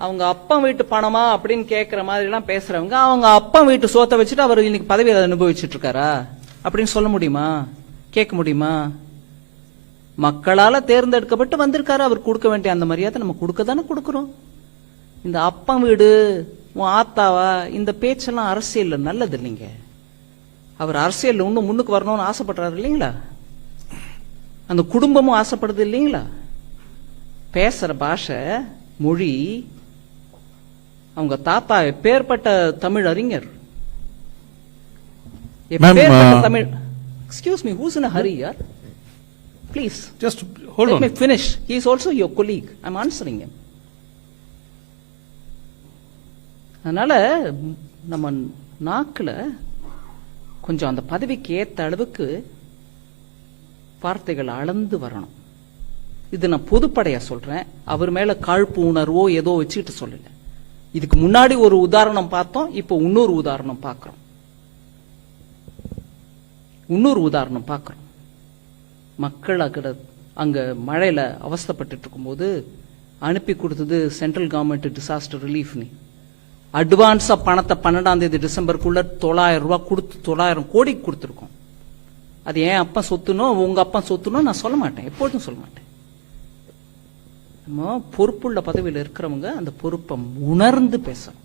அவங்க அப்பா வீட்டு பணமா அப்படின்னு கேட்கிற மாதிரி எல்லாம் பேசுறவங்க அவங்க அப்பா வீட்டு சோத்தை வச்சுட்டு அவர் இன்னைக்கு பதவி அனுபவிச்சுட்டு இருக்காரா? அப்படின்னு சொல்ல முடியுமா? கேட்க முடியுமா? மக்களால தேர்ந்தெடுக்கப்பட்டு வந்திருக்காரு அவர் கொடுக்க வேண்டிய அந்த மரியாதை நம்ம கொடுக்க தானே கொடுக்குறோம். இந்த அப்பா வீடு உன் ஆத்தாவா இந்த பேச்செல்லாம் அரசியல் நல்லது இல்லைங்க. அவர் அரசியல் இன்னும் முன்னுக்கு வரணும்னு ஆசைப்படுறாரு இல்லைங்களா? அந்த குடும்பமும் ஆசைப்படுது இல்லைங்களா? பேசுற பாஷை மொழி அவங்க தாத்தா எப்பேற்பட்ட தமிழ் அறிஞர் uh, Tamil excuse me who's in hurry யார் please Just hold Let on. me finish. He is also your colleague. I'm answering him. அதனால நம்ம நாக்குல கொஞ்சம் அந்த பதவிக்கு ஏத்த அளவுக்கு வார்த்தைகள் அளந்து வரணும் இது நான் பொதுப்படையா சொல்றேன் அவர் மேல காழ்ப்பு உணர்வோ ஏதோ வச்சுக்கிட்டு சொல்லல இதுக்கு முன்னாடி ஒரு உதாரணம் பார்த்தோம் இப்போ இன்னொரு உதாரணம் பார்க்கிறோம். இன்னொரு உதாரணம் பார்க்கிறோம். மக்கள் அக்கட அங்க மழையில அவஸ்தப்பட்டு இருக்கும்போது அனுப்பி கொடுத்தது சென்ட்ரல் கவர்மெண்ட் டிசாஸ்டர் ரிலீஃப்னு அட்வான்ஸா பணத்தை பன்னெண்டாம் தேதி டிசம்பருக்குள்ள தொள்ளாயிரம் ரூபாய் கொடுத்து தொள்ளாயிரம் கோடி கொடுத்துருக்கோம். அது ஏன் அப்பா சொத்துனோ உங்க அப்பா சொத்துனோ நான் சொல்ல மாட்டேன். எப்பொழுதும் சொல்ல மாட்டேன். பொறுப்புள்ள பதவியில் இருக்கிறவங்க அந்த பொறுப்பை உணர்ந்து பேசணும்.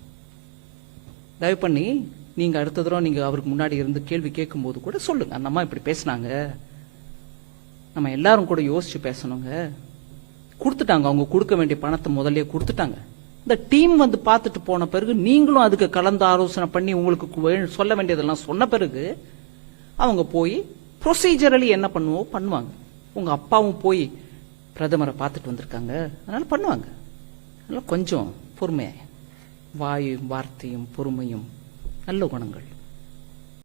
தயவு பண்ணி நீங்கள் அடுத்த தடவை நீங்கள் அவருக்கு முன்னாடி இருந்து கேள்வி கேட்கும்போது கூட சொல்லுங்க. அந்த அம்மா இப்படி பேசுனாங்க. நம்ம எல்லாரும் கூட யோசிச்சு பேசணுங்க. கொடுத்துட்டாங்க. அவங்க கொடுக்க வேண்டிய பணத்தை முதல்ல கொடுத்துட்டாங்க. இந்த டீம் வந்து பார்த்துட்டு போன பிறகு நீங்களும் அதுக்கு கலந்து ஆலோசனை பண்ணி உங்களுக்கு சொல்ல வேண்டியதெல்லாம் சொன்ன பிறகு அவங்க போய் ப்ரொசீஜரலி என்ன பண்ணுவோ பண்ணுவாங்க. உங்க அப்பாவும் போய் பிரதமரை பார்த்துட்டு வந்திருக்காங்க. அதனால பண்ணுவாங்க. அதனால கொஞ்சம் பொறுமையாக வாயும் வார்த்தையும் பொறுமையும் நல்ல குணங்கள்.